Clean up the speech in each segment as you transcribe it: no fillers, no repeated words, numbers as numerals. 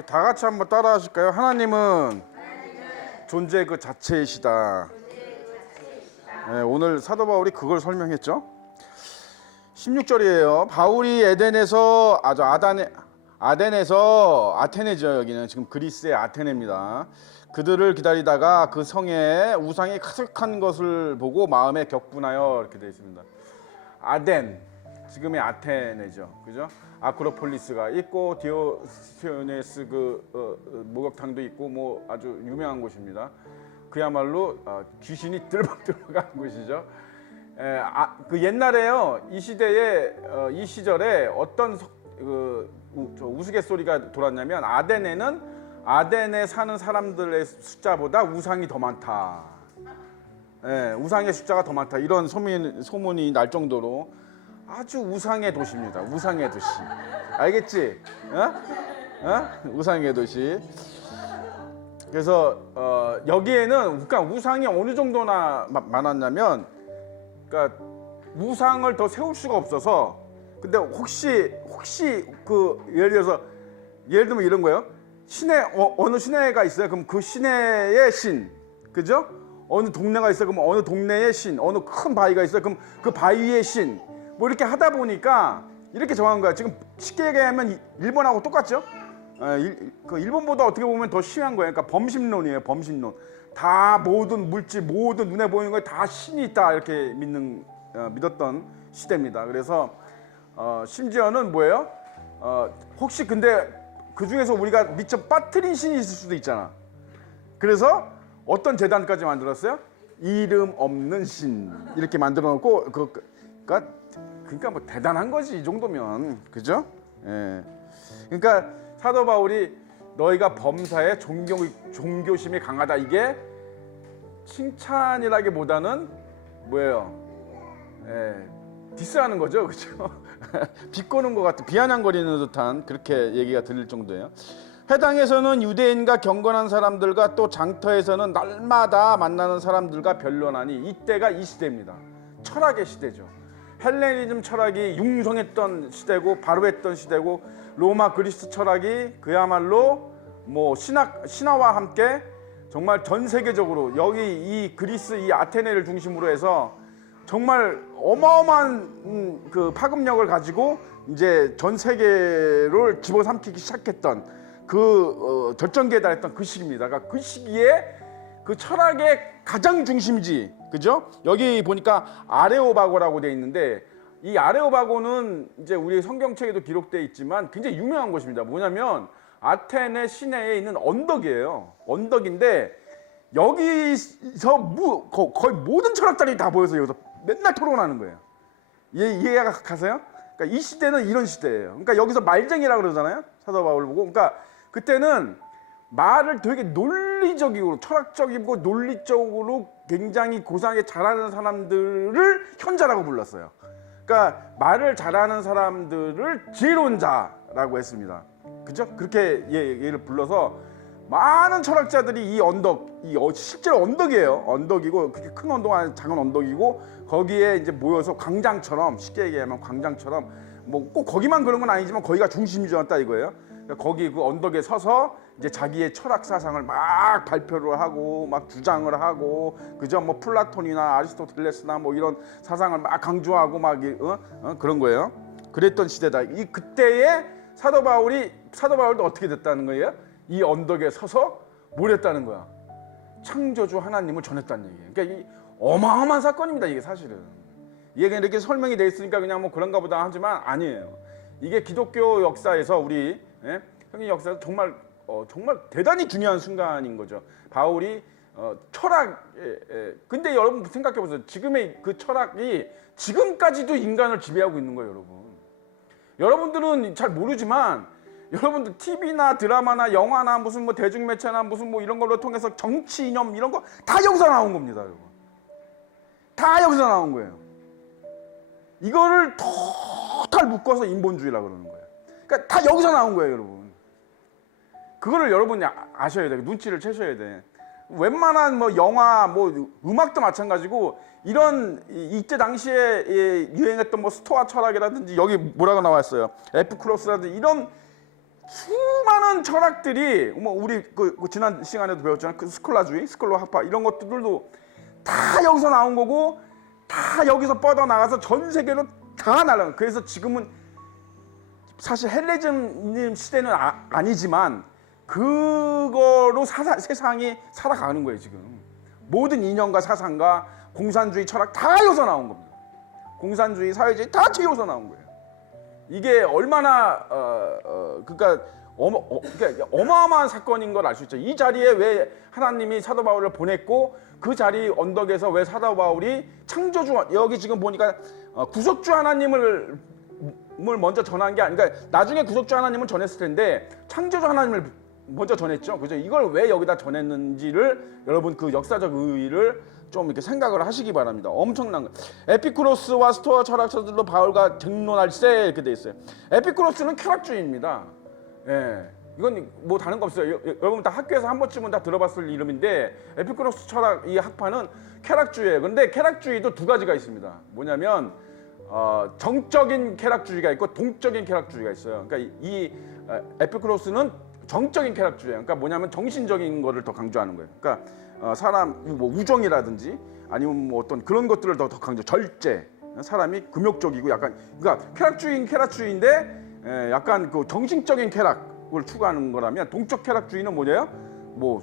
다 같이 한번 따라 하실까요? 하나님은 존재 그 자체이시다. 네, 오늘 사도 바울이 그걸 설명했죠. 16절이에요. 바울이 에덴에서 아덴에서 아테네죠. 여기는 지금 그리스의 아테네입니다. 그들을 기다리다가 그 성에 우상이 가득한 것을 보고 마음에 격분하여 이렇게 되어 있습니다. 아덴, 지금의 아테네죠. 그죠? 아크로폴리스가 있고 디오스코네스 목욕탕도 있고 뭐 아주 유명한 곳입니다. 그야말로 귀신이 들썩들썩한 곳이죠. 그 옛날에요, 이 시대에 이 시절에 어떤 우스갯소리가 돌았냐면 아덴에 사는 사람들의 숫자보다 우상이 더 많다. 우상의 숫자가 더 많다. 이런 소문이 날 정도로 아주 우상의 도시입니다. 우상의 도시. 알겠지? 우상의 도시. 그래서 여기에는 그러니까 우상이 어느 정도나 많았냐면, 그러니까 우상을 더 세울 수가 없어서. 근데 혹시 예를 들면 이런 거예요. 어느 시내가 있어요. 그럼 그 시내의 신, 그죠? 어느 동네가 있어요. 그럼 어느 동네의 신, 어느 큰 바위가 있어요. 그럼 그 바위의 신. 뭐 이렇게 하다 보니까 이렇게 정한 거야. 지금 쉽게 얘기하면 일본하고 똑같죠? 그 일본보다 어떻게 보면 더 심한 거예요. 그러니까 범신론이에요. 범신론. 다 모든 물질, 모든 눈에 보이는 거에 다 신이 있다 이렇게 믿었던 시대입니다. 그래서 심지어는 뭐예요? 혹시 근데 그 중에서 우리가 미처 빠뜨린 신이 있을 수도 있잖아. 그래서 어떤 재단까지 만들었어요? 이름 없는 신 이렇게 만들어 놓고 그러니까 뭐 대단한 거지 이 정도면, 그죠? 예. 그러니까 사도 바울이 너희가 범사에 종교심이 강하다, 이게 칭찬이라기보다는 뭐예요? 디스하는 거죠, 그죠? 비꼬는 것 같은, 비아냥거리는 듯한 그렇게 얘기가 들릴 정도예요. 해당에서는 유대인과 경건한 사람들과 또 장터에서는 날마다 만나는 사람들과 변론하니 이때가 이 시대입니다. 철학의 시대죠. 헬레니즘 철학이 융성했던 시대고 발효했던 시대고, 로마 그리스 철학이 그야말로 뭐 신화와 함께 정말 전 세계적으로 여기 이 그리스 이 아테네를 중심으로 해서 정말 어마어마한 그 파급력을 가지고 이제 전 세계를 집어삼키기 시작했던 그 절정기에 달했던 그 시기입니다. 그러니까 그 시기에 그 철학의 가장 중심지, 그죠? 여기 보니까 아레오바고라고 돼 있는데, 이 아레오바고는 이제 우리 성경책에도 기록되어 있지만 굉장히 유명한 곳입니다. 뭐냐면 아테네 시내에 있는 언덕이에요. 언덕인데 여기서 거의 모든 철학자들이 다 모여서 여기서 맨날 토론하는 거예요. 이해가 가세요? 그러니까 이 시대는 이런 시대예요. 그러니까 여기서 말쟁이라고 그러잖아요. 사도 바울 보고. 그러니까 그때는 말을 되게 논리적이고 철학적이고 논리적으로 굉장히 고상하게 잘하는 사람들을 현자라고 불렀어요. 그러니까 말을 잘하는 사람들을 지혜로운 자라고 했습니다. 그죠? 그렇게 얘를 불러서 많은 철학자들이 이 언덕, 실제로 언덕이에요. 언덕이고 그렇게 큰 언덕 아니고 작은 언덕이고, 거기에 이제 모여서 광장처럼, 쉽게 얘기하면 광장처럼, 뭐 꼭 거기만 그런 건 아니지만 거기가 중심지였다 이거예요. 그러니까 거기 그 언덕에 서서 이제 자기의 철학 사상을 막 발표를 하고 막 주장을 하고, 그죠? 뭐 플라톤이나 아리스토텔레스나 뭐 이런 사상을 막 강조하고 막 그런 거예요. 그랬던 시대다. 이 그때에 사도 바울도 어떻게 됐다는 거예요? 이 언덕에 서서 뭘 했다는 거야? 창조주 하나님을 전했다는 얘기예요. 그러니까 이 어마어마한 사건입니다. 이게 사실은. 이게 이렇게 설명이 돼 있으니까 그냥 뭐 그런가 보다 하지만 아니에요. 이게 기독교 역사에서 우리 성경 역사에서 정말 대단히 중요한 순간인 거죠. 바울이 근데 여러분 생각해 보세요. 지금의 그 철학이 지금까지도 인간을 지배하고 있는 거예요, 여러분. 여러분들은 잘 모르지만 여러분들 TV나 드라마나 영화나 무슨 뭐 대중매체나 무슨 뭐 이런 걸로 통해서 정치 이념 이런 거 다 여기서 나온 겁니다, 여러분. 다 여기서 나온 거예요. 이거를 토탈 묶어서 인본주의라고 그러는 거예요. 그러니까 다 여기서 나온 거예요, 여러분. 그거를 여러분이 아셔야 돼. 눈치를 채셔야 돼. 웬만한 뭐 영화, 뭐 음악도 마찬가지고, 이런 이때 당시에 유행했던 뭐 스토아 철학이라든지, 여기 뭐라고 나왔어요? 에피쿠로스라든지 이런 수많은 이런 철학들이 뭐 우리 그 지난 시간에도 배웠잖아요. 그 스콜라주의, 스콜라 학파 이런 것들도 다 여기서 나온 거고 다 여기서 뻗어 나가서 전 세계로 다 날아가. 그래서 지금은 사실 헬레니즘 시대는 아니지만 그거로 세상이 살아가는 거예요 지금. 모든 이념과 사상과 공산주의 철학 다 여기서 나온 겁니다. 공산주의, 사회주의 다 여기서 나온 거예요. 이게 얼마나 그러니까 어마어마한 사건인 걸 알 수 있죠. 이 자리에 왜 하나님이 사도 바울을 보냈고 그 자리 언덕에서 왜 사도 바울이 창조주, 여기 지금 보니까 구속주 하나님을 먼저 전한 게 아니라, 그러니까 나중에 구속주 하나님을 전했을 텐데 창조주 하나님을 먼저 전했죠. 그죠? 이걸 왜 여기다 전했는지를 여러분 그 역사적 의의를 좀 이렇게 생각을 하시기 바랍니다. 엄청난 거. 에피쿠로스와 스토아 철학자들도 바울과 쟁론할세 이렇게 돼 있어요. 에피쿠로스는 쾌락주의입니다. 예. 이건 뭐 다른 거 없어요. 여러분 다 학교에서 한 번쯤은 다 들어봤을 이름인데 에피쿠로스 철학 이 학파는 쾌락주의예요. 그런데 쾌락주의도 두 가지가 있습니다. 뭐냐면 정적인 쾌락주의가 있고 동적인 쾌락주의가 있어요. 그러니까 이 에피쿠로스는 정적인 쾌락주의예요. 그러니까 뭐냐면 정신적인 거를 더 강조하는 거예요. 그러니까 사람 뭐 우정이라든지 아니면 뭐 어떤 그런 것들을 더 강조, 절제. 사람이 금욕적이고 약간, 그러니까 쾌락주의인데 약간 그 정신적인 쾌락을 추구하는 거라면, 동적 쾌락주의는 뭐예요? 뭐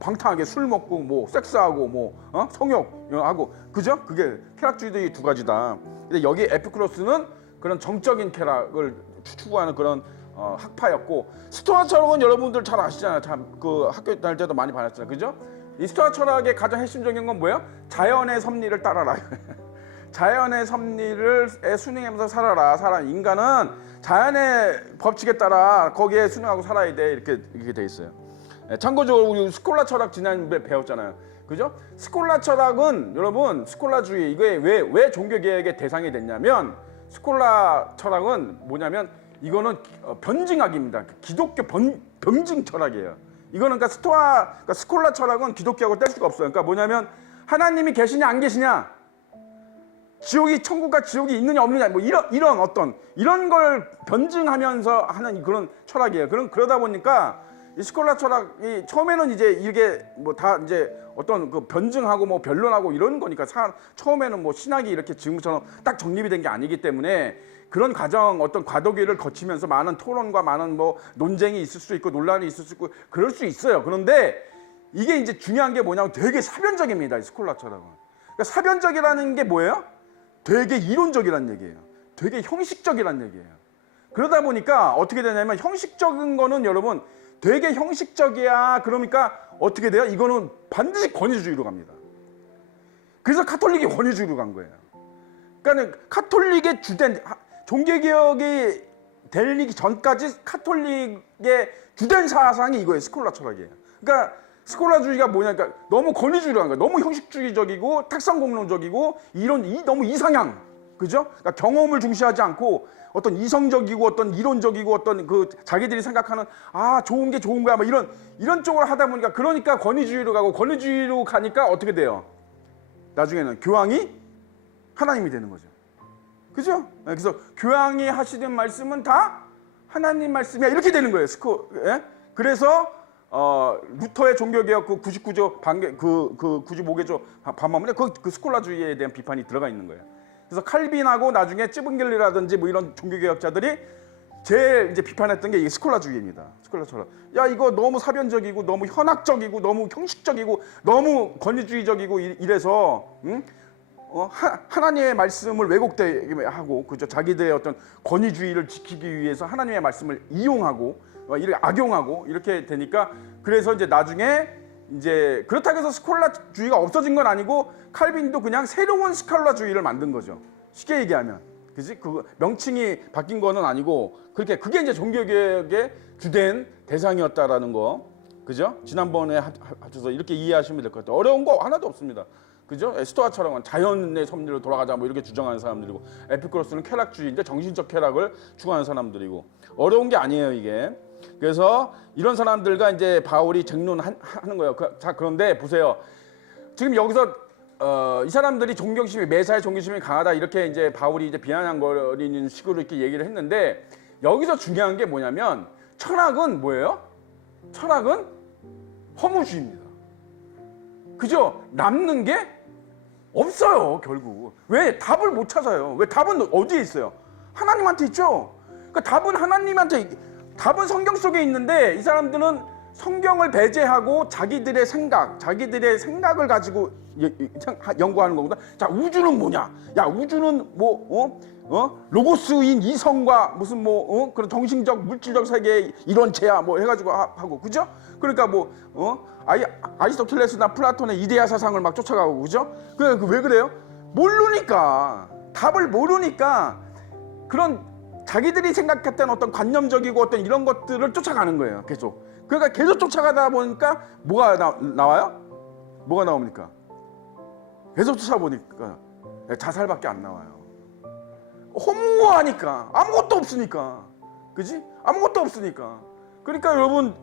방탕하게 술 먹고 뭐 섹스하고 뭐 성욕하고, 그죠? 그게 쾌락주의들이 두 가지다. 근데 여기 에피쿠로스는 그런 정적인 쾌락을 추구하는 그런 학파였고, 스토아 철학은 여러분들 잘 아시잖아요. 참 그 학교 다닐 때도 많이 봤잖아요, 그죠? 이 스토아 철학의 가장 핵심적인 건 뭐예요? 자연의 섭리를 따라라. 자연의 섭리를 순응하면서 살아라. 인간은 자연의 법칙에 따라 거기에 순응하고 살아야 돼. 이렇게 돼 있어요. 참고적으로 우리 스콜라 철학 지난번에 배웠잖아요, 그죠? 스콜라 철학은 여러분, 스콜라주의, 이게 왜 종교개혁의 대상이 됐냐면, 스콜라 철학은 뭐냐면 이거는 변증학입니다. 기독교 변증 철학이에요. 이거는 그러니까 스콜라 철학은 기독교하고 뗄 수가 없어요. 그러니까 뭐냐면 하나님이 계시냐 안 계시냐, 지옥이, 천국과 지옥이 있느냐 없느냐, 뭐 이런 어떤 이런 걸 변증하면서 하는 그런 철학이에요. 그러다 보니까 이 스콜라 철학이 처음에는 이제 이게 뭐 다 이제 어떤 그 변증하고 뭐 변론하고 이런 거니까, 처음에는 뭐 신학이 이렇게 지금처럼 딱 정립이 된 게 아니기 때문에 그런 과정, 어떤 과도기를 거치면서 많은 토론과 많은 뭐 논쟁이 있을 수 있고 논란이 있을 수 있고 그럴 수 있어요. 그런데 이게 이제 중요한 게 뭐냐면 되게 사변적입니다, 이 스콜라 철학은. 그러니까 사변적이라는 게 뭐예요? 되게 이론적이라는 얘기예요. 되게 형식적이라는 얘기예요. 그러다 보니까 어떻게 되냐면, 형식적인 거는 여러분 되게 형식적이야. 그러니까 어떻게 돼요? 이거는 반드시 권위주의로 갑니다. 그래서 카톨릭이 권위주의로 간 거예요. 그러니까 카톨릭의 주된, 종교개혁이 되기 전까지 카톨릭의 주된 사상이 이거예요. 스콜라 철학이에요. 그러니까 스콜라주의가 뭐냐, 그러니까 너무 권위주의로 한 거예요. 너무 형식주의적이고 탁상공론적이고 너무 이상향, 그죠? 그러니까 경험을 중시하지 않고 어떤 이성적이고 어떤 이론적이고 어떤 그 자기들이 생각하는 좋은 게 좋은 거야, 뭐 이런 쪽으로 하다 보니까, 그러니까 권위주의로 가고, 권위주의로 가니까 어떻게 돼요? 나중에는 교황이 하나님이 되는 거죠. 그죠? 그래서 교황이 하시는 말씀은 다 하나님 말씀이야, 이렇게 되는 거예요. 그래서 루터의 종교개혁 그 99조 그 95개조 반문에 그 스콜라주의에 대한 비판이 들어가 있는 거예요. 그래서 칼빈하고 나중에 찌븐겔리라든지 뭐 이런 종교개혁자들이 제일 이제 비판했던 게 이게 스콜라주의입니다. 스콜라 철학. 야, 이거 너무 사변적이고 너무 현학적이고 너무 형식적이고 너무 권위주의적이고 이래서 하나님의 말씀을 왜곡되게 하고, 그죠? 자기들의 어떤 권위주의를 지키기 위해서 하나님의 말씀을 이용하고 이렇게 악용하고 이렇게 되니까, 그래서 이제 나중에 이제 그렇다고 해서 스콜라주의가 없어진 건 아니고, 칼빈도 그냥 새로운 스콜라주의를 만든 거죠. 쉽게 얘기하면, 그지? 그 명칭이 바뀐 거는 아니고, 그게 이제 종교개혁의 주된 대상이었다라는 거, 그죠? 지난번에 하셔서 이렇게 이해하시면 될 것 같아요. 어려운 거 하나도 없습니다. 그죠? 스토아 철학은 자연의 섭리로 돌아가자 뭐 이렇게 주장하는 사람들이고, 에피쿠로스는 쾌락주의인데 정신적 쾌락을 추구하는 사람들이고, 어려운 게 아니에요, 이게. 그래서 이런 사람들과 이제 바울이 쟁론하는 거예요. 자, 그런데 보세요. 지금 여기서 이 사람들이 매사에 존경심이 강하다, 이렇게 이제 바울이 이제 비아냥거리는 식으로 이렇게 얘기를 했는데, 여기서 중요한 게 뭐냐면, 철학은 뭐예요? 철학은 허무주의입니다. 그죠? 남는 게 없어요, 결국. 왜? 답을 못 찾아요. 왜? 답은 어디에 있어요? 하나님한테 있죠. 그러니까 답은 하나님한테, 답은 성경 속에 있는데 이 사람들은 성경을 배제하고 자기들의 생각을 가지고 연구하는 거거든. 자, 우주는 뭐냐? 야, 우주는 로고스인 이성과 무슨 그런 정신적 물질적 세계의 이론체야 뭐 해가지고 하고, 그죠? 그러니까 아리스토텔레스나 플라톤의 이데아 사상을 막 쫓아가고, 그죠? 왜 그래요? 모르니까, 답을 모르니까 그런 자기들이 생각했던 어떤 관념적이고 어떤 이런 것들을 쫓아가는 거예요, 계속. 그러니까 계속 쫓아가다 보니까 뭐가 나와요? 뭐가 나옵니까? 계속 쫓아보니까 자살밖에 안 나와요. 허무하니까, 아무것도 없으니까, 그지? 아무것도 없으니까. 그러니까 여러분,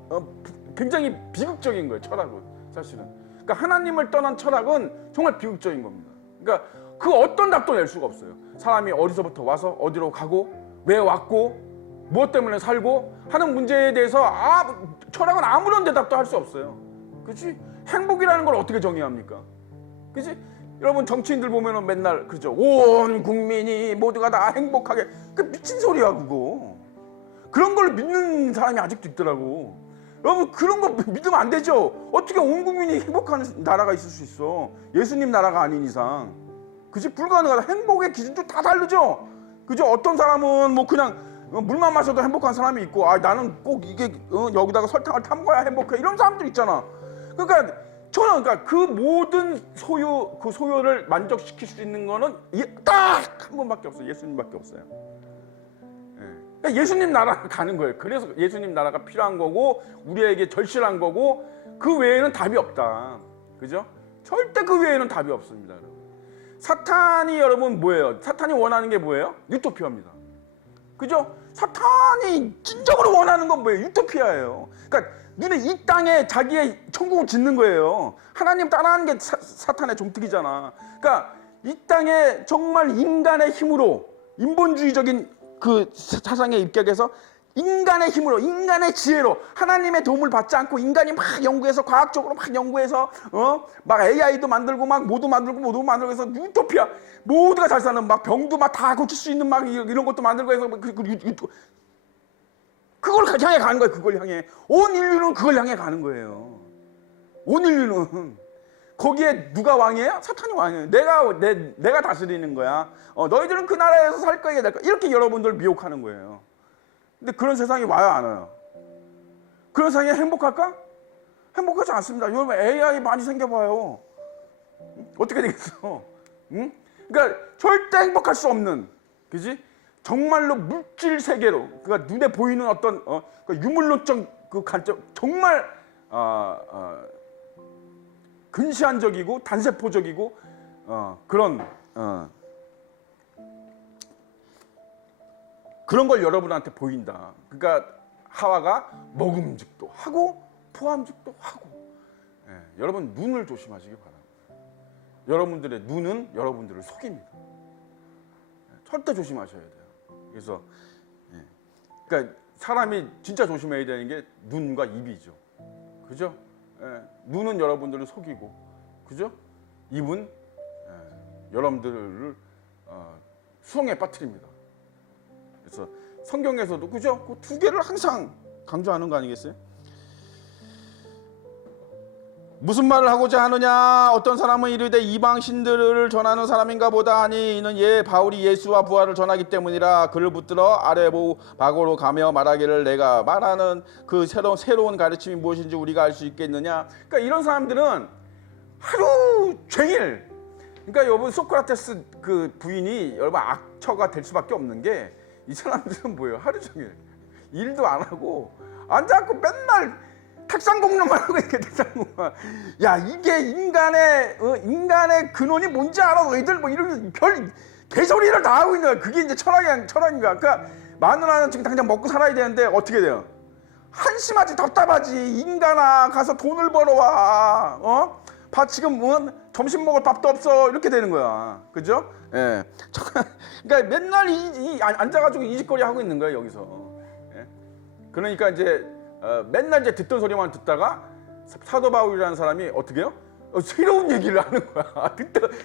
굉장히 비극적인 거예요, 철학은 사실은. 그러니까 하나님을 떠난 철학은 정말 비극적인 겁니다. 그러니까 그 어떤 답도 낼 수가 없어요. 사람이 어디서부터 와서 어디로 가고, 왜 왔고, 무엇 때문에 살고 하는 문제에 대해서 철학은 아무런 대답도 할 수 없어요. 그렇지? 행복이라는 걸 어떻게 정의합니까? 그렇지? 여러분 정치인들 보면은 맨날 그죠? 온 국민이 모두가 다 행복하게, 그 미친 소리야 그거. 그런 걸 믿는 사람이 아직도 있더라고. 여러분 그런 거 믿으면 안 되죠. 어떻게 온 국민이 행복한 나라가 있을 수 있어? 예수님 나라가 아닌 이상. 그지? 불가능하다. 행복의 기준도 다 다르죠. 그죠? 어떤 사람은 그냥 물만 마셔도 행복한 사람이 있고, 나는 꼭 이게 여기다가 설탕을 탐궈야 행복해, 이런 사람들 있잖아. 그러니까 저는 그 모든 소요를 만족시킬 수 있는 거는 딱 한 분밖에 없어요. 예수님밖에 없어요. 그러니까 예수님 나라 가는 거예요. 그래서 예수님 나라가 필요한 거고 우리에게 절실한 거고, 그 외에는 답이 없다. 그죠? 절대 그 외에는 답이 없습니다, 여러분. 사탄이 여러분 뭐예요? 사탄이 원하는 게 뭐예요? 유토피아입니다. 그죠? 사탄이 진정으로 원하는 건 뭐예요? 유토피아예요. 그러니까 눈에 이 땅에 자기의 천국을 짓는 거예요. 하나님 따라하는 게 사탄의 종특이잖아. 그러니까 이 땅에 정말 인간의 힘으로, 인본주의적인 그 사상에 입각해서 인간의 힘으로, 인간의 지혜로, 하나님의 도움을 받지 않고 인간이 막 연구해서, 과학적으로 막 연구해서 막 AI도 만들고 막 모두 만들고 해서 유토피아, 모두가 잘 사는, 막 병도 막 다 고칠 수 있는 막 이런 것도 만들고 해서 그걸 향해 가는 거예요. 그걸 향해 온 인류는 그걸 향해 가는 거예요. 온 인류는. 거기에 누가 왕이에요? 사탄이 왕이에요. 내가 다스리는 거야. 너희들은 그 나라에서 살 거야, 이렇게 여러분들 미혹하는 거예요. 근데 그런 세상이 와요, 안 와요? 그런 세상이 행복할까? 행복하지 않습니다. 여러분 AI 많이 생겨봐요. 어떻게 되겠어? 응? 그러니까 절대 행복할 수 없는, 그지? 정말로 물질 세계로, 그러니까 눈에 보이는 어떤 그 유물론적 그 관점, 정말 근시안적이고 단세포적이고 그런 걸 여러분한테 보인다. 그러니까 하와가 먹음직도 하고 포함직도 하고. 여러분 눈을 조심하시기 바랍니다. 여러분들의 눈은 여러분들을 속입니다. 절대 조심하셔야 돼요. 그래서 그러니까 사람이 진짜 조심해야 되는 게 눈과 입이죠. 그죠? 눈은 여러분들을 속이고, 그죠? 입은 여러분들을 수렁에 빠뜨립니다. 그래서 성경에서도 그죠? 그 두 개를 항상 강조하는 거 아니겠어요? 무슨 말을 하고자 하느냐? 어떤 사람은 이르되 이방 신들을 전하는 사람인가 보다 하니 이는 바울이 예수와 부활을 전하기 때문이라. 그를 붙들어 아레오바고로 가며 말하기를 내가 말하는 그 새로운 가르침이 무엇인지 우리가 알 수 있겠느냐? 그러니까 이런 사람들은 하루 종일, 그러니까 여러분 소크라테스 그 부인이 여러분 악처가 될 수밖에 없는 게, 이 사람들은 뭐예요? 하루 종일 일도 안 하고 앉아갖고 맨날 탁상공론만 하고 이렇게 탁상공론. 야, 이게 인간의 근원이 뭔지 알아? 너희들 뭐 이런 별 개소리를 다 하고 있는 거야. 그게 이제 철학인가? 그러니까 마누라는 지금 당장 먹고 살아야 되는데 어떻게 돼요? 한심하지, 답답하지. 인간아, 가서 돈을 벌어와. 지금 점심 먹을 밥도 없어. 이렇게 되는 거야. 그죠? 예. 그러니까 맨날 앉아가지고 이짓거리 하고 있는 거야, 여기서. 예? 그러니까 이제 맨날 이제 듣던 소리만 듣다가 사도 바울이라는 사람이 어떻게 해요? 새로운 얘기를 하는 거야.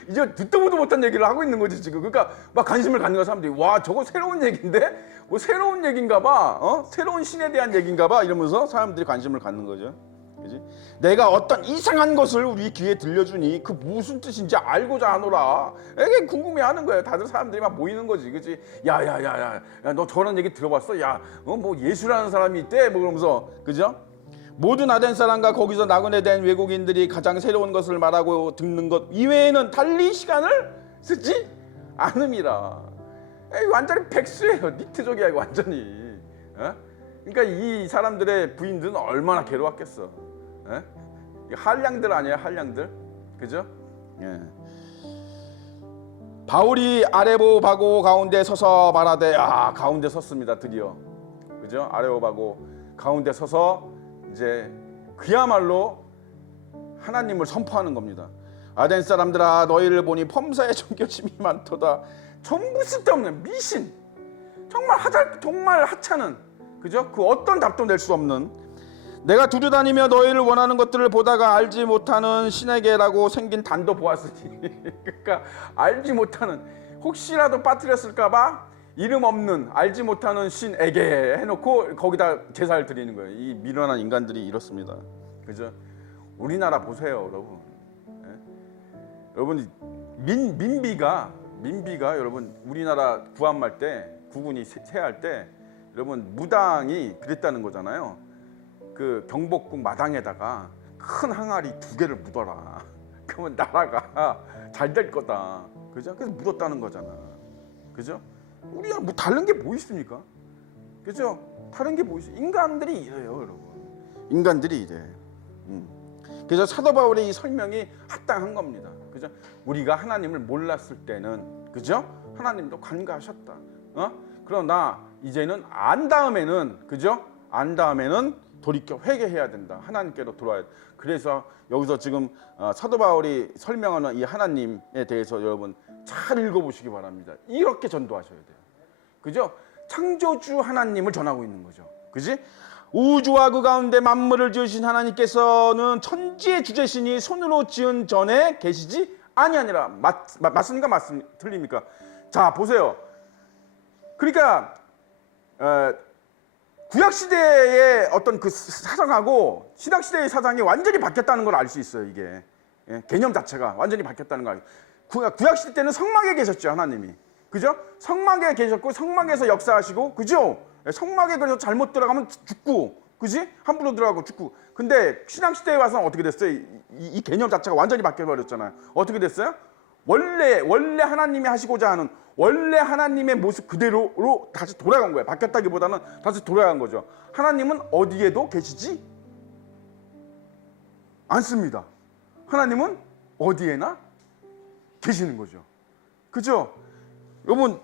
이제 듣도 보도 못한 얘기를 하고 있는 거지 지금. 그러니까 막 관심을 갖는 거야 사람들이. 와 저거 새로운 얘기인데? 뭐 새로운 얘기인가 봐. 새로운 신에 대한 얘기인가 봐. 이러면서 사람들이 관심을 갖는 거죠. 그지? 내가 어떤 이상한 것을 우리 귀에 들려주니 그 무슨 뜻인지 알고자 하노라. 이게 궁금해하는 거예요. 다들 사람들이 막 모이는 거지, 그지? 야야야야, 너 저런 얘기 들어봤어? 야, 뭐 예수라는 사람이 있대? 뭐 그러면서, 그죠? 모든 아덴 사람과 거기서 나그네 된 외국인들이 가장 새로운 것을 말하고 듣는 것 이외에는 달리 시간을 쓰지 않음이라. 완전히 백수예요. 니트족이야 이거 완전히. 그러니까 이 사람들의 부인들은 얼마나 괴로웠겠어. 한량들 아니에요, 한량들, 그죠? 예. 바울이 아레오바고 가운데 서서 말하되, 가운데 섰습니다, 드디어, 그죠? 아레오바고 가운데 서서 이제 그야말로 하나님을 선포하는 겁니다. 아덴 사람들아, 너희를 보니 범사에 정결심이 많도다. 전부 쓸데없는 미신, 정말 하찮은, 그죠? 그 어떤 답도 낼 수 없는, 내가 두루다니며 너희를 원하는 것들을 보다가 알지 못하는 신에게라고 생긴 단도 보았으니 그러니까 알지 못하는, 혹시라도 빠뜨렸을까봐 이름 없는 알지 못하는 신에게 해놓고 거기다 제사를 드리는 거예요. 이 미련한 인간들이 이렇습니다. 그죠? 우리나라 보세요, 여러분. 여러분 민비가 여러분 우리나라 구한말 때 국군이 세할 때 여러분 무당이 그랬다는 거잖아요. 그 경복궁 마당에다가 큰 항아리 2개를 묻어라. 그러면 나라가 잘 될 거다. 그죠? 그래서 묻었다는 거잖아. 그죠? 우리가 뭐 다른 게 뭐 있습니까? 그죠? 다른 게 뭐 있어? 인간들이 이래요, 여러분. 인간들이 이래. 그래서 사도 바울의 이 설명이 합당한 겁니다. 그죠? 우리가 하나님을 몰랐을 때는, 그죠? 하나님도 관가하셨다. 그러나 이제는 안 다음에는, 그죠? 안 다음에는 돌이켜 회개해야 된다. 하나님께로 돌아야 돼. 그래서 여기서 지금 사도 바울이 설명하는 이 하나님에 대해서 여러분 잘 읽어보시기 바랍니다. 이렇게 전도하셔야 돼요. 그죠? 창조주 하나님을 전하고 있는 거죠. 그지? 우주와 그 가운데 만물을 지으신 하나님께서는 천지의 주제신이 손으로 지은 전에 계시지 아니하니라. 맞습니까? 틀립니까? 자, 보세요. 그러니까 구약시대의 어떤 그 사상하고 신약시대의 사상이 완전히 바뀌었다는 걸 알 수 있어요. 이게 개념 자체가 완전히 바뀌었다는 걸. 구약시대 때는 성막에 계셨죠, 하나님이. 그죠? 성막에 계셨고 성막에서 역사하시고, 그죠? 성막에 그래서 잘못 들어가면 죽고, 그지? 함부로 들어가고 죽고. 근데 신약시대에 와서는 어떻게 됐어요? 이 개념 자체가 완전히 바뀌어버렸잖아요. 어떻게 됐어요? 원래 하나님이 하시고자 하는 원래 하나님의 모습 그대로로 다시 돌아간 거예요. 바뀌었다기보다는 다시 돌아간 거죠. 하나님은 어디에도 계시지 않습니다. 하나님은 어디에나 계시는 거죠. 그죠? 여러분,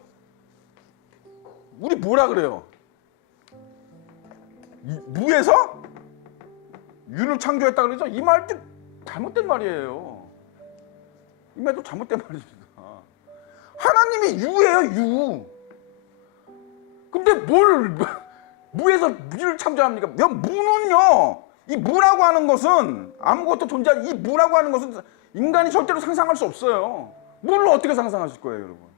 우리 뭐라 그래요? 무에서 유를 창조했다 그러죠? 이 말도 잘못된 말이에요. 이 말도 잘못된 말입니다. 하나님이 유예요, 유. 근데 뭘 무에서 무를 창조합니까? 무는요, 이 무라고 하는 것은 아무것도 이 무라고 하는 것은 인간이 절대로 상상할 수 없어요. 무를 어떻게 상상하실 거예요, 여러분?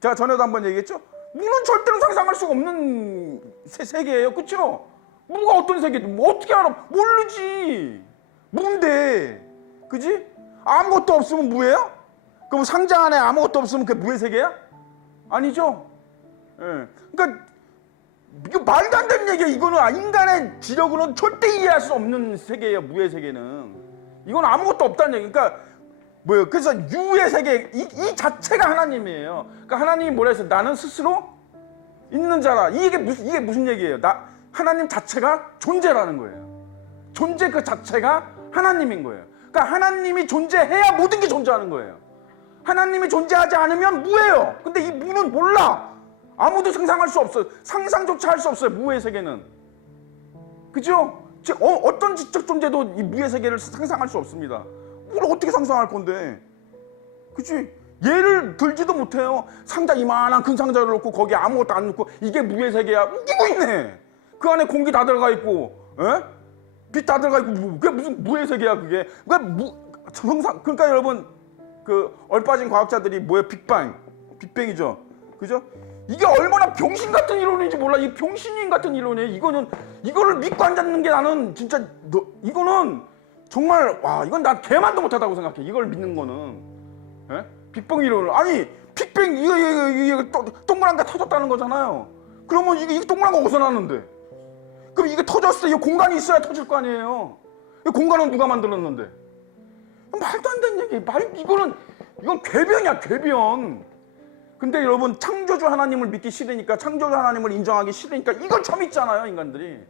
제가 전에도 한번 얘기했죠? 무는 절대로 상상할 수가 없는 세계예요, 그렇죠? 무가 어떤 세계인지 뭐 어떻게 알아? 모르지. 무인데, 그지? 아무것도 없으면 무예요? 그럼 상자 안에 아무것도 없으면 그게 무의 세계야? 아니죠. 예. 그러니까 이거 말도 안 되는 얘기야. 이거는 인간의 지력으로는 절대 이해할 수 없는 세계예요. 무의 세계는. 이건 아무것도 없다는 얘기. 그러니까 뭐예요? 그래서 유의 세계 이 자체가 하나님이에요. 그러니까 하나님이 뭐라 했어요? 나는 스스로 있는 자라. 이게 무슨 얘기예요? 하나님 자체가 존재라는 거예요. 존재 그 자체가 하나님인 거예요. 그러니까 하나님이 존재해야 모든 게 존재하는 거예요. 하나님이 존재하지 않으면 무예요. 근데 이 무는 몰라. 아무도 상상할 수 없어요. 상상조차 할 수 없어요. 무의 세계는. 그죠? 어떤 지적 존재도 이 무의 세계를 상상할 수 없습니다. 뭘 어떻게 상상할 건데? 그치? 예를 들지도 못해요. 상자 이만한 큰 상자를 놓고 거기에 아무것도 안 넣고 이게 무의 세계야. 웃기고 있네. 그 안에 공기 다 들어가 있고, 빛 다 들어가 있고, 그게 무슨 무의 세계야 그게? 그러니까 여러분 그 얼빠진 과학자들이 뭐예요? 빅뱅이죠, 그죠? 이게 얼마나 병신 같은 이론인지 몰라. 이 병신인 같은 이론이에요. 이거를 믿고 앉았는 게 나는 진짜 이거는 정말 이건 나 개만도 못하다고 생각해. 이걸 믿는 거는 빅뱅 이론을 아니 빅뱅 이거 동그란 게 터졌다는 거잖아요. 그러면 이게 동그란 거 어디서 났는데? 그럼 이게 터졌을 때 이 공간이 있어야 터질 거 아니에요. 이 공간은 누가 만들었는데? 말도 안 되는 얘기. 이건 궤변이야, 궤변. 근데 여러분 창조주 하나님을 믿기 싫으니까, 창조주 하나님을 인정하기 싫으니까 이걸 처음 믿잖아요, 인간들이.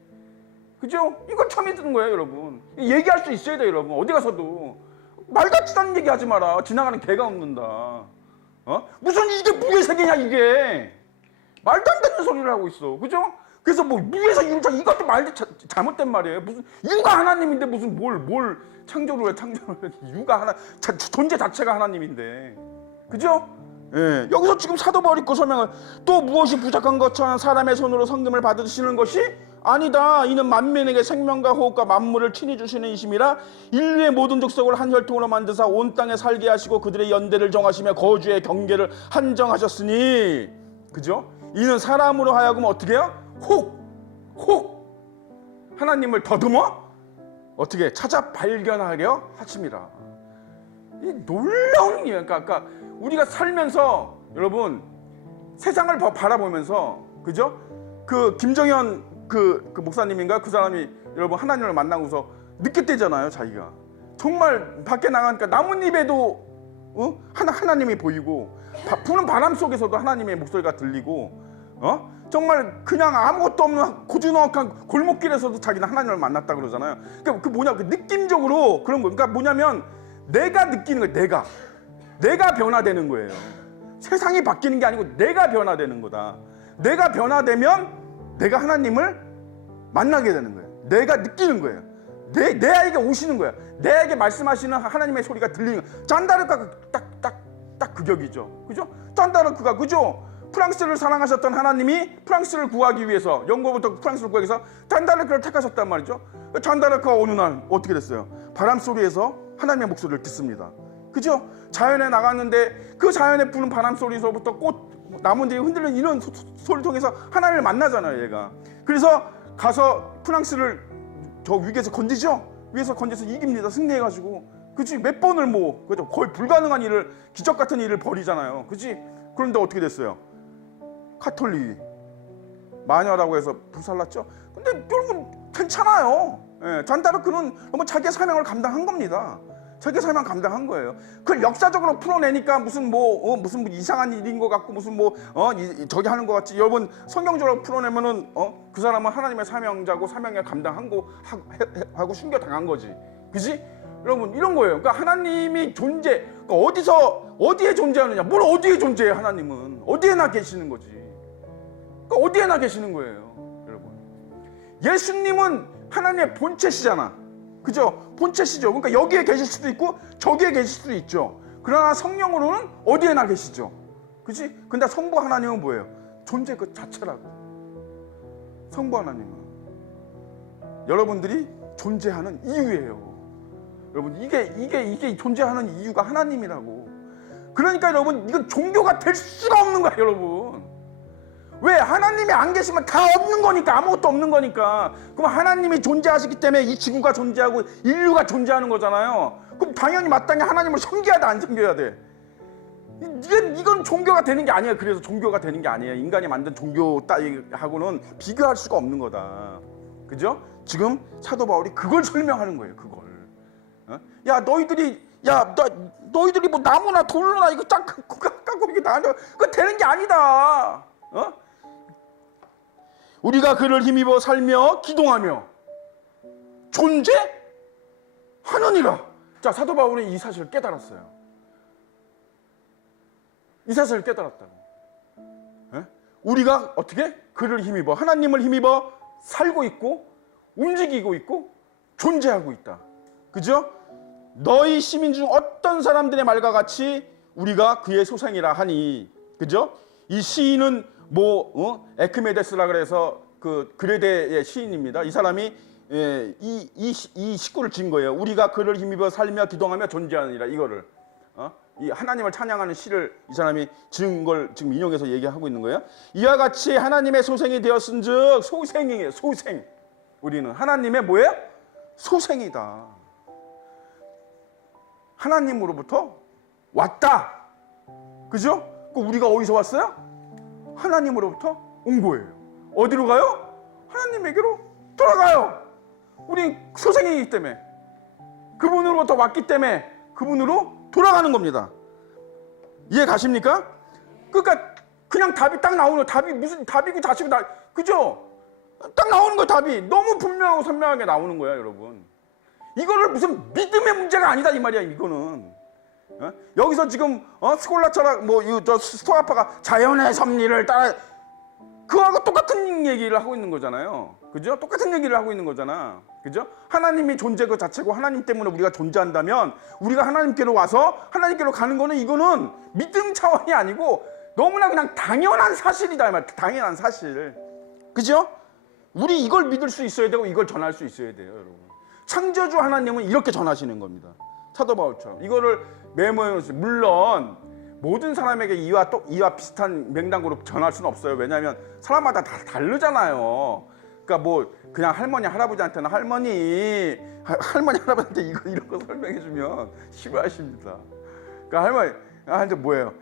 그죠? 이걸 처음 믿는 거예요, 여러분. 얘기할 수 있어야 돼요, 여러분. 어디 가서도 말 같지도 않은 얘기 하지 마라. 지나가는 개가 없는다. 무슨 이게 무의 세계냐 이게. 말도 안 되는 소리를 하고 있어. 그죠? 그래서 뭐 무에서 유자 이것도 말도 잘못된 말이에요. 무슨 유가 하나님인데 무슨 뭘 창조를 해. 유가 하나 존재 자체가 하나님인데. 그죠? 예. 여기서 지금 사도 바울이 그 설명을 또 무엇이 부족한 것처럼 사람의 손으로 성금을 받으시는 것이 아니다. 이는 만민에게 생명과 호흡과 만물을 친히 주시는 이심이라 인류의 모든 족속을 한 혈통으로 만드사 온 땅에 살게 하시고 그들의 연대를 정하시며 거주의 경계를 한정하셨으니. 그죠? 이는 사람으로 하여금 어떻게 해요? 혹 하나님을 더듬어 어떻게 찾아 발견하려 하심이라. 이 놀라운 일이에요. 그러니까 우리가 살면서 여러분 세상을 바라보면서, 그죠? 그 김정현 그 목사님인가 그 사람이 여러분 하나님을 만나고서 느꼈대잖아요. 자기가 정말 밖에 나가니까 나뭇잎에도 하나님이 보이고 부는 바람 속에서도 하나님의 목소리가 들리고 정말 그냥 아무것도 없는 고즈넉한 골목길에서도 자기는 하나님을 만났다 그러잖아요. 그러니까 그 뭐냐, 그 느낌적으로 그런 거. 그러니까 뭐냐면 내가 느끼는 거예요. 내가 변화되는 거예요. 세상이 바뀌는 게 아니고 내가 변화되는 거다. 내가 변화되면 내가 하나님을 만나게 되는 거예요. 내가 느끼는 거예요. 내에게 오시는 거예요. 내에게 말씀하시는 하나님의 소리가 들리는 거예요. 잔다르크가 딱 그 격이죠. 그죠? 잔다르크가, 그죠? 프랑스를 사랑하셨던 하나님이 프랑스를 구하기 위해서, 영국부터 프랑스를 구하기 위해서 잔다르크를 택하셨단 말이죠. 잔다르크가 어느 날 어떻게 됐어요? 바람 소리에서 하나님의 목소리를 듣습니다. 그죠? 자연에 나갔는데 그 자연에 부는 바람 소리에서부터 꽃 나뭇잎이 흔들리는 이런 소리를 통해서 하나님을 만나잖아요, 얘가. 그래서 가서 프랑스를 저 위에서 건지죠? 위에서 건져서 이깁니다. 승리해가지고. 그치? 몇 번을 그죠? 거의 불가능한 일을, 기적 같은 일을 벌이잖아요. 그치? 그런데 어떻게 됐어요? 카톨릭이 마녀라고 해서 불살랐죠? 근데 여러분 괜찮아요. 잔다르크는 자기의 사명을 감당한 겁니다. 자기 사명 감당한 거예요. 그걸 역사적으로 풀어내니까 무슨 이상한 일인 것 같고 무슨 저기 하는 것 같지. 여러분 성경적으로 풀어내면은 그 사람은 하나님의 사명자고 사명을 감당한 거 하고 숨겨 당한 거지. 그지? 여러분 이런 거예요. 그러니까 하나님이 그러니까 어디에 존재하느냐? 뭘 어디에 존재해? 하나님은 어디에나 계시는 거지. 그러니까 어디에나 계시는 거예요, 여러분. 예수님은 하나님의 본체시잖아. 그죠? 본체시죠. 그러니까 여기에 계실 수도 있고 저기에 계실 수도 있죠. 그러나 성령으로는 어디에나 계시죠. 그치? 근데 성부 하나님은 뭐예요? 존재 그 자체라고. 성부 하나님은 여러분들이 존재하는 이유예요. 여러분 이게 존재하는 이유가 하나님이라고. 그러니까 여러분 이건 종교가 될 수가 없는 거야, 여러분. 왜? 하나님이 안 계시면 다 없는 거니까. 아무것도 없는 거니까. 그럼 하나님이 존재하시기 때문에 이 지구가 존재하고 인류가 존재하는 거잖아요. 그럼 당연히 마땅히 하나님을 섬겨야 돼, 안 섬겨야 돼? 이건 종교가 되는 게 아니에요. 그래서 종교가 되는 게 아니에요. 인간이 만든 종교 따위하고는 비교할 수가 없는 거다. 그죠? 지금 사도 바울이 그걸 설명하는 거예요. 그걸. 야 너희들이 뭐 나무나 돌로나 이거 깎고 이게 나한테 그거 되는 게 아니다. 우리가 그를 힘입어 살며 기동하며 존재하느니라. 자, 사도 바울은 이 사실을 깨달았어요. 이 사실을 깨달았다고. 우리가 어떻게? 그를 힘입어, 하나님을 힘입어 살고 있고 움직이고 있고 존재하고 있다. 그죠? 너희 시민 중 어떤 사람들의 말과 같이 우리가 그의 소생이라 하니. 그죠? 이 시인은 에크메데스라 그래서 그 그레데의 시인입니다. 이 사람이 이 시구를 지은 거예요. 우리가 그를 힘입어 살며 기도하며 존재하느니라. 이거를 이 하나님을 찬양하는 시를 이 사람이 지은 걸 지금 인용해서 얘기하고 있는 거예요. 이와 같이 하나님의 소생이 되었은즉, 소생이에요. 소생. 우리는 하나님의 뭐예요? 소생이다. 하나님으로부터 왔다. 그죠? 우리가 어디서 왔어요? 하나님으로부터 온 거예요. 어디로 가요? 하나님에게로 돌아가요. 우리 소생이기 때문에, 그분으로부터 왔기 때문에 그분으로 돌아가는 겁니다. 이해 가십니까? 그러니까 그냥 답이 딱 나오는 거예요. 답이 무슨 답이고 자식이고 다, 그죠? 딱 나오는 거예요. 답이 너무 분명하고 선명하게 나오는 거예요, 여러분. 이거를 무슨 믿음의 문제가 아니다 이 말이야. 이거는 여기서 지금 스콜라처럼 저 스토아파가 자연의 섭리를 따라, 그거하고 똑같은 얘기를 하고 있는 거잖아요. 그죠? 똑같은 얘기를 하고 있는 거잖아. 그죠? 하나님이 존재 그 자체고 하나님 때문에 우리가 존재한다면 우리가 하나님께로 와서 하나님께로 가는 거는, 이거는 믿음 차원이 아니고 너무나 그냥 당연한 사실이다 이 말. 당연한 사실. 그죠? 우리 이걸 믿을 수 있어야 되고 이걸 전할 수 있어야 돼요, 여러분. 창조주 하나님은 이렇게 전하시는 겁니다. 사도 바울처럼 이거를 메모해 놓으세요. 물론 모든 사람에게 이와 비슷한 맥락으로 전할 수는 없어요. 왜냐하면 사람마다 다 다르잖아요. 그러니까 뭐 그냥 할머니 할아버지한테는 할머니 할아버지한테 이런 거 설명해 주면 싫어하십니다. 그러니까 할머니 뭐예요?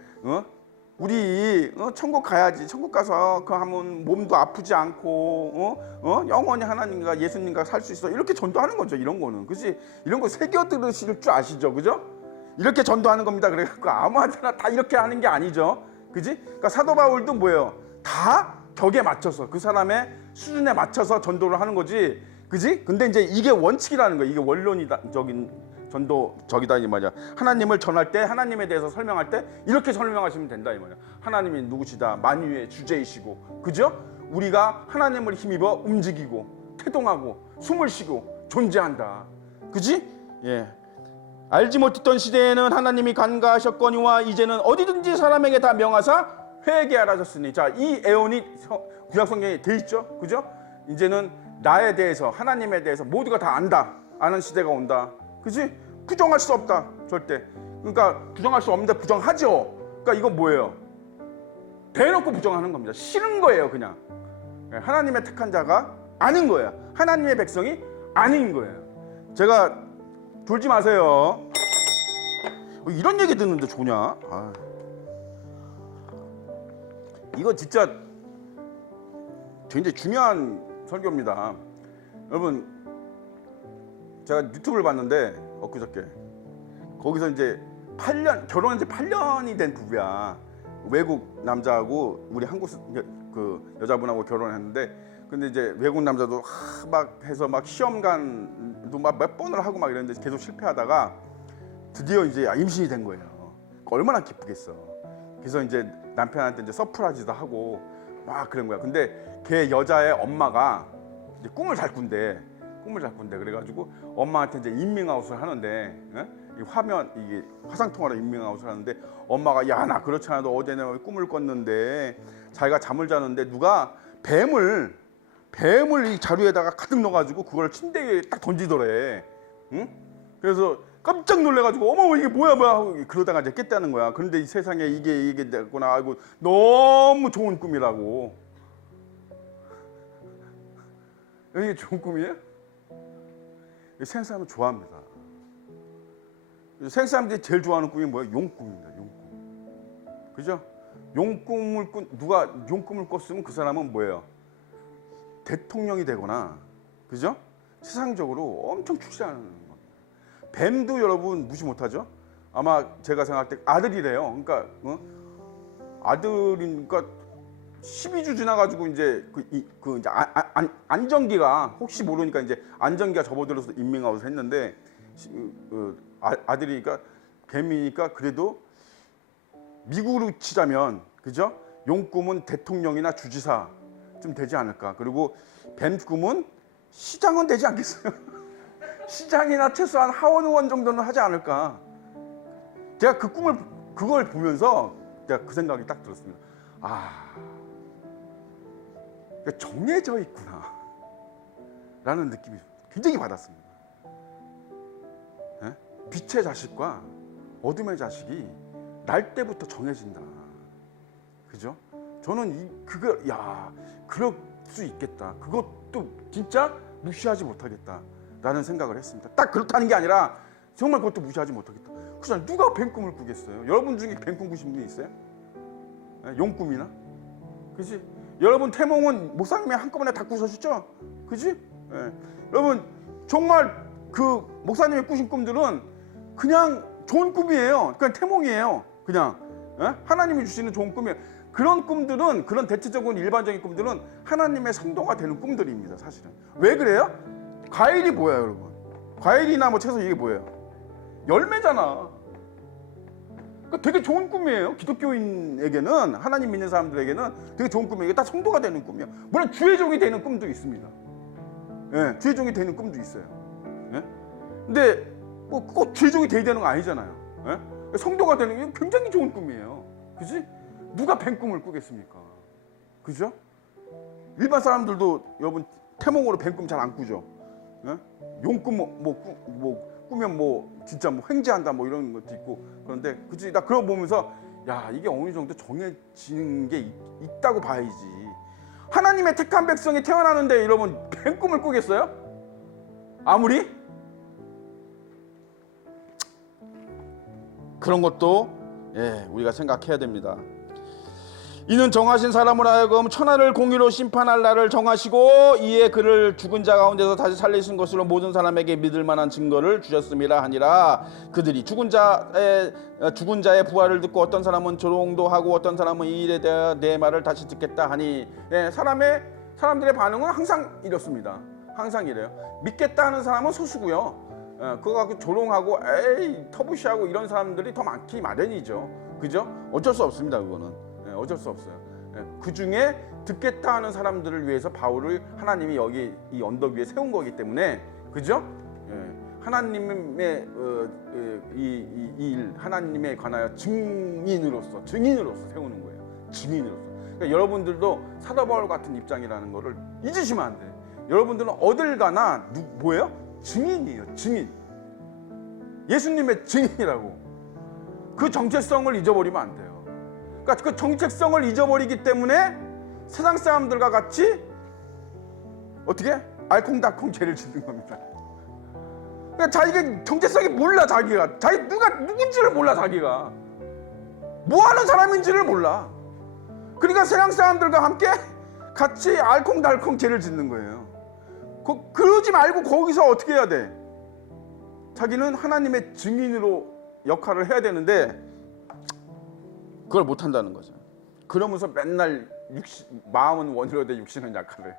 우리 천국 가야지. 천국 가서 그 하면 몸도 아프지 않고 영원히 하나님과 예수님과 살 수 있어. 이렇게 전도하는 거죠. 이런 거는, 그렇지? 이런 거 새겨 들으실 줄 아시죠, 그죠? 이렇게 전도하는 겁니다. 그래갖고 아무한테나 다 이렇게 하는 게 아니죠, 그지? 그러니까 사도 바울도 뭐예요? 다 격에 맞춰서, 그 사람의 수준에 맞춰서 전도를 하는 거지, 그지? 근데 이제 이게 원칙이라는 거예요. 이게 원론적인 전도적이다 이 말이야. 하나님을 전할 때, 하나님에 대해서 설명할 때 이렇게 설명하시면 된다 이 말이야. 하나님이 누구시다, 만유의 주제이시고, 그죠? 우리가 하나님을 힘입어 움직이고 태동하고 숨을 쉬고 존재한다, 그지? 예. 알지 못했던 시대에는 하나님이 간과하셨거니와 이제는 어디든지 사람에게 다 명하사 회개하라 하셨으니. 자, 이 애언이 구약 성경에 돼 있죠, 그죠? 이제는 나에 대해서, 하나님에 대해서 모두가 다 안다, 아는 시대가 온다, 그지? 부정할 수 없다, 절대. 그러니까 부정할 수 없는데 부정하죠. 그러니까 이건 뭐예요? 대놓고 부정하는 겁니다. 싫은 거예요, 그냥. 하나님의 택한 자가 아닌 거예요. 하나님의 백성이 아닌 거예요. 제가 졸지 마세요. 이런 얘기 듣는데 조냐? 이거 진짜 굉장히 중요한 설교입니다. 여러분, 제가 유튜브를 봤는데 엊그저께 거기서 이제 결혼한 지 8년이 된 부부야. 외국 남자하고 우리 한국 그 여자분하고 결혼했는데, 근데 이제 외국 남자도 막 해서 막 시험관도 막 몇 번을 하고 막 이랬는데 계속 실패하다가 드디어 이제 임신이 된 거예요. 얼마나 기쁘겠어. 그래서 이제 남편한테 이제 서프라이즈도 하고 막 그런 거야. 근데 걔 여자의 엄마가 이제 꿈을 잘 꾼대. 그래가지고 엄마한테 이제 인밍아웃을 하는데, 이 화면, 이게 화상통화로 인밍아웃을 하는데, 엄마가 야, 나 그렇지 않아도 어제 내가 꿈을 꿨는데 자기가 잠을 자는데 누가 뱀을 이 자루에다가 가득 넣어가지고 그걸 침대 위에 딱 던지더래. 응? 그래서 깜짝 놀래가지고 어머 이게 뭐야 하고 그러다가 이제 깼다는 거야. 그런데 이 세상에 이게 됐구나. 아이고 너무 좋은 꿈이라고. 이게 좋은 꿈이에요? 생각 사람은 좋아합니다. 생각 사람들이 제일 좋아하는 꿈이 뭐예요? 용꿈입니다. 용꿈. 그죠? 누가 용꿈을 꿨으면 그 사람은 뭐예요? 대통령이 되거나, 그죠? 세상적으로 엄청 출세하는 겁니다. 뱀도 여러분 무시 못하죠? 아마 제가 생각할 때 아들이래요. 그러니까 아들이니까 12주 지나가지고 이제 이제 안정기가, 혹시 모르니까 이제 안정기가 접어들어서 인밍아웃을 했는데, 아들이니까 뱀이니까 그래도 미국으로 치자면, 그죠? 용꿈은 대통령이나 주지사 좀 되지 않을까. 그리고 뱀 꿈은 시장은 되지 않겠어요? 시장이나 최소한 하원 의원 정도는 하지 않을까. 제가 그걸 보면서 제가 그 생각이 딱 들었습니다. 그러니까 정해져 있구나 라는 느낌이 굉장히 받았습니다. 예? 빛의 자식과 어둠의 자식이 날 때부터 정해진다. 그죠? 저는 그럴 수 있겠다. 그것도 진짜 무시하지 못하겠다 라는 생각을 했습니다. 딱 그렇다는 게 아니라 정말 그것도 무시하지 못하겠다. 그렇잖아요. 누가 뱀꿈을 꾸겠어요? 여러분 중에 뱀꿈 꾸신 분이 있어요? 예? 용꿈이나? 그지? 여러분 태몽은 목사님이 한꺼번에 다 꾸셨죠? 그지? 예. 여러분 정말 그 목사님이 꾸신 꿈들은 그냥 좋은 꿈이에요. 그냥 태몽이에요. 그냥 예? 하나님이 주시는 좋은 꿈이에요. 그런 꿈들은, 그런 대체적인 일반적인 꿈들은 하나님의 성도가 되는 꿈들입니다. 사실은. 왜 그래요? 과일이 뭐야 여러분? 과일이나 뭐 채소 이게 뭐예요? 열매잖아. 그러니까 되게 좋은 꿈이에요. 기독교인에게는, 하나님 믿는 사람들에게는 되게 좋은 꿈이에요. 이게 다 성도가 되는 꿈이에요. 물론 주의 종이 되는 꿈도 있습니다. 예, 주의 종이 되는 꿈도 있어요. 예? 근데 뭐 꼭 주의 종이 돼야 되는 거 아니잖아요. 예? 성도가 되는 게 굉장히 좋은 꿈이에요. 그지? 누가 뱀 꿈을 꾸겠습니까? 그죠? 일반 사람들도 여러분 태몽으로 뱀 꿈 잘 안 꾸죠. 예? 용꿈 꾸면 뭐 진짜 뭐 횡재한다 뭐 이런 것도 있고. 그런데 그치, 나 그거 보면서 야, 이게 어느 정도 정해지는 게 있다고 봐야지. 하나님의 택한 백성이 태어나는데 여러분 뱀 꿈을 꾸겠어요? 아무리? 그런 것도 우리가 생각해야 됩니다. 이는 정하신 사람으로 하여금 천하를 공의로 심판할 날을 정하시고 이에 그를 죽은 자 가운데서 다시 살리신 것으로 모든 사람에게 믿을 만한 증거를 주셨음이라 하니라. 그들이 죽은 자의 부활을 듣고 어떤 사람은 조롱도 하고 어떤 사람은 이 일에 대하여 내 말을 다시 듣겠다 하니, 사람들의 반응은 항상 이렇습니다. 항상 이래요. 믿겠다 하는 사람은 소수고요. 그거 갖고 조롱하고 에이 터부시하고 이런 사람들이 더 많기 마련이죠. 그죠? 어쩔 수 없습니다. 그거는. 어쩔 수 없어요. 그 중에 듣겠다 하는 사람들을 위해서 바울을 하나님이 여기 이 언덕 위에 세운 거기 때문에, 그죠? 하나님의 이 일, 하나님에 관하여 증인으로서 세우는 거예요. 증인으로서. 그러니까 여러분들도 사도 바울 같은 입장이라는 거를 잊으시면 안 돼요. 여러분들은 어딜 가나 뭐예요? 증인이에요. 증인. 예수님의 증인이라고. 그 정체성을 잊어버리면 안 돼요. 그러니까 그 정체성을 잊어버리기 때문에 세상 사람들과 같이 어떻게? 알콩달콩 죄를 짓는 겁니다. 그러니까 자기가 정체성이 몰라. 자기가 누가 누군지를 몰라. 자기가 뭐하는 사람인지를 몰라. 그러니까 세상 사람들과 함께 같이 알콩달콩 죄를 짓는 거예요. 그러지 말고 거기서 어떻게 해야 돼? 자기는 하나님의 증인으로 역할을 해야 되는데 그걸 못한다는 거죠. 그러면서 맨날 마음은 원으로 돼 육신은 약하래.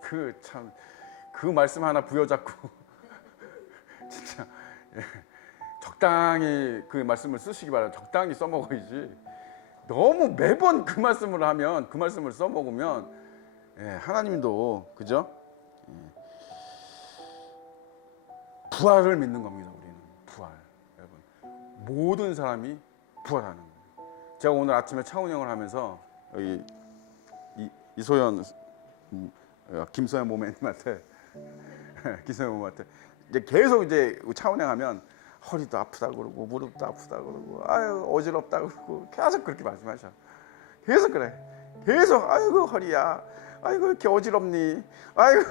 그 말씀 하나 부여잡고 진짜 적당히 그 말씀을 쓰시기 바랍니다. 적당히 써먹어야지. 너무 매번 그 말씀을 하면, 그 말씀을 써먹으면 하나님도, 그죠? 부활을 믿는 겁니다. 우리는 부활. 여러분, 모든 사람이 부활하는 거예요. 제가 오늘 아침에 차운영을 하면서 여기 이소연 김소연 모멘님한테 이제 계속 이제 차운영하면 허리도 아프다 그러고 무릎도 아프다 그러고 아유 어지럽다 그러고 계속 그렇게 말씀하셔. 계속 그래. 계속 아이고 허리야. 아이고 이렇게 어지럽니. 아이고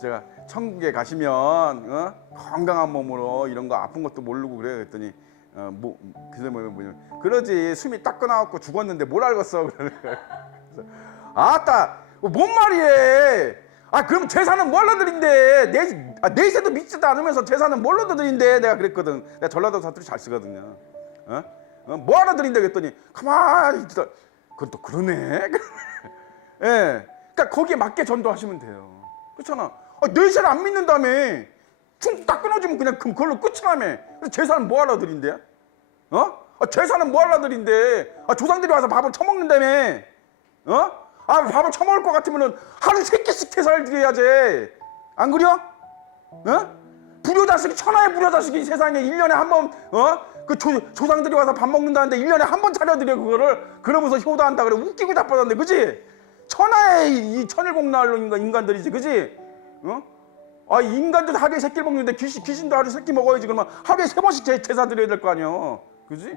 제가 천국에 가시면 건강한 몸으로 이런 거 아픈 것도 모르고 그래. 그랬더니 그러지 숨이 딱 끊어갖고 죽었는데 뭘 알겠어. 그러는 거야. 아따 뭔 말이에. 그럼 제사는 뭘로 드린대. 내세도 믿지도 않으면서 제사는 뭘로 드린대. 내가 그랬거든. 내가 전라도 사투리 잘 쓰거든요. 뭐하러 드린대 그랬더니 가만히 있다. 그건 또 그러네. 그러니까 거기에 맞게 전도하시면 돼요. 그렇잖아. 내세를 안 믿는다며. 충 딱 끊어지면 그냥 그걸로 끝이라며. 그래서 제사는 뭐하러 드린대? 제사는 뭐하러 드린대? 조상들이 와서 밥을 처먹는다며. 밥을 처먹을 것 같으면은 하루 3끼씩 제사를 드려야지. 안 그려? 불효자식이, 천하의 불효자식이 세상에 1년에 한 번, 그 조상들이 와서 밥 먹는다는데 1년에 한 번 차려드려, 그거를. 그러면서 효도한다 그래. 웃기고 자빠졌네, 그지? 천하의 이 천일공날로 인간들이지, 그지? 어? 아, 인간도 하루에 3끼 먹는데 귀신도 하루에 3끼 먹어야지. 그러면 하루에 3번씩 제사 드려야 될 거 아니에요, 그지?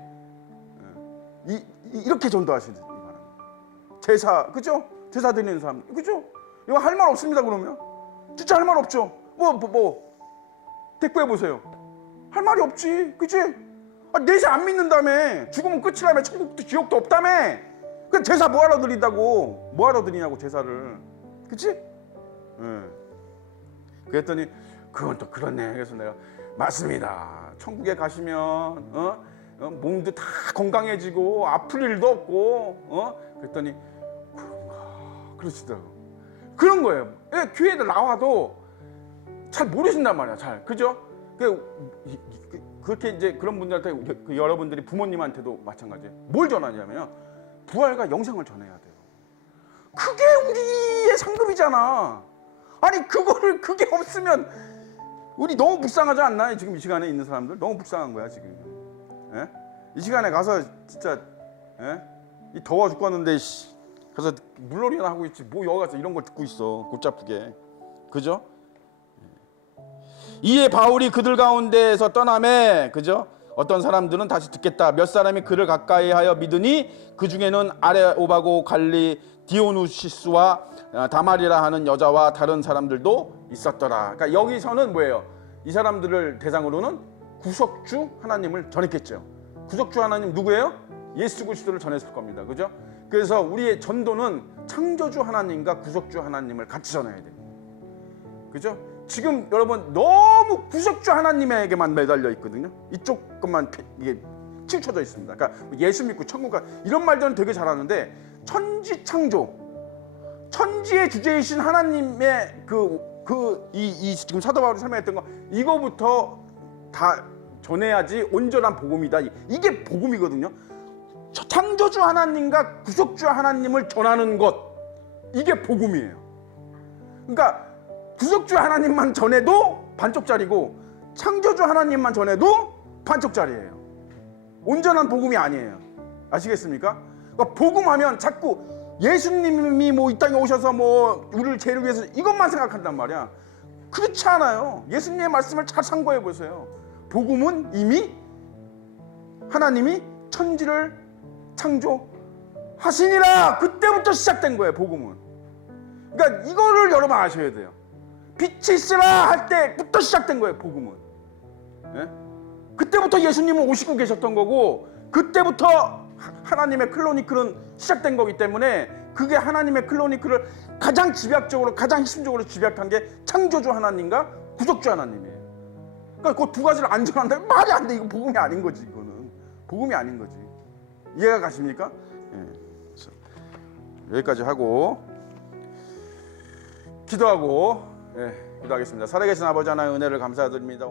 이렇게 전도하시는 거예요. 제사, 그죠? 제사 드리는 사람, 그죠? 이거 할 말 없습니다. 그러면 진짜 할 말 없죠. 대꾸해 보세요. 할 말이 없지, 그지? 내세 안 믿는다며. 죽으면 끝이라며. 천국도 지옥도 없다며. 그 제사 뭐하러 드린다고? 뭐하러 드리냐고 제사를, 그치? 그랬더니 그건 또 그렇네. 그래서 내가 맞습니다. 천국에 가시면 몸도 다 건강해지고 아플 일도 없고 그랬더니 그런가 그러시더라고. 그런 거예요. 교회에 나와도 잘 모르신단 말이야. 잘, 그죠? 그렇게 이제 그런 분들한테 여러분들이 부모님한테도 마찬가지예요. 뭘 전하냐면 부활과 영생을 전해야 돼요. 그게 우리의 상급이잖아. 아니 그게 없으면 우리 너무 불쌍하지 않나요? 지금 이 시간에 있는 사람들 너무 불쌍한 거야 지금. 예? 이 시간에 가서 진짜 이 더워 죽겠는데 가서 물놀이나 하고 있지 뭐 여기 가서 이런 걸 듣고 있어 골짜프게, 그죠? 이에 바울이 그들 가운데에서 떠나매, 그죠? 어떤 사람들은 다시 듣겠다. 몇 사람이 그를 가까이하여 믿으니 그 중에는 아레오바고 갈리 디오누시스와 다말이라 하는 여자와 다른 사람들도 있었더라. 그러니까 여기서는 뭐예요? 이 사람들을 대상으로는 구속주 하나님을 전했겠죠. 구속주 하나님 누구예요? 예수 그리스도를 전했을 겁니다. 그죠? 그래서 우리의 전도는 창조주 하나님과 구속주 하나님을 같이 전해야 돼요. 그죠? 지금 여러분 너무 구속주 하나님에게만 매달려 있거든요. 이쪽 것만 이게 치우쳐져 있습니다. 그러니까 예수 믿고 천국 가 이런 말들은 되게 잘하는데 천지 창조, 천지의 주제이신 하나님의 이 지금 사도 바울이 설명했던 거 이거부터 다 전해야지 온전한 복음이다. 이게 복음이거든요. 창조주 하나님과 구속주 하나님을 전하는 것, 이게 복음이에요. 그러니까 구속주 하나님만 전해도 반쪽짜리고 창조주 하나님만 전해도 반쪽짜리예요. 온전한 복음이 아니에요. 아시겠습니까? 그러니까 복음하면 자꾸 예수님이 뭐 이 땅에 오셔서 뭐 우리를 죄를 위해서 이것만 생각한단 말이야. 그렇지 않아요. 예수님의 말씀을 잘 참고해 보세요. 복음은 이미 하나님이 천지를 창조하시니라. 그때부터 시작된 거예요. 복음은. 그러니까 이거를 여러분 아셔야 돼요. 빛이 있으라 할 때부터 시작된 거예요. 복음은. 예? 그때부터 예수님은 오시고 계셨던 거고 그때부터 하나님의 클로니클은 시작된 거기 때문에 그게 하나님의 클로니클을 가장 집약적으로 가장 핵심적으로 집약한 게 창조주 하나님과 구속주 하나님이에요. 그러니까 그 두 가지를 안 전한다면 말이 안 돼. 이거 복음이 아닌 거지. 이거는 복음이 아닌 거지. 이해가 가십니까? 예. 여기까지 하고 기도하고 기도하겠습니다. 살아계신 아버지 하나님의 은혜를 감사드립니다.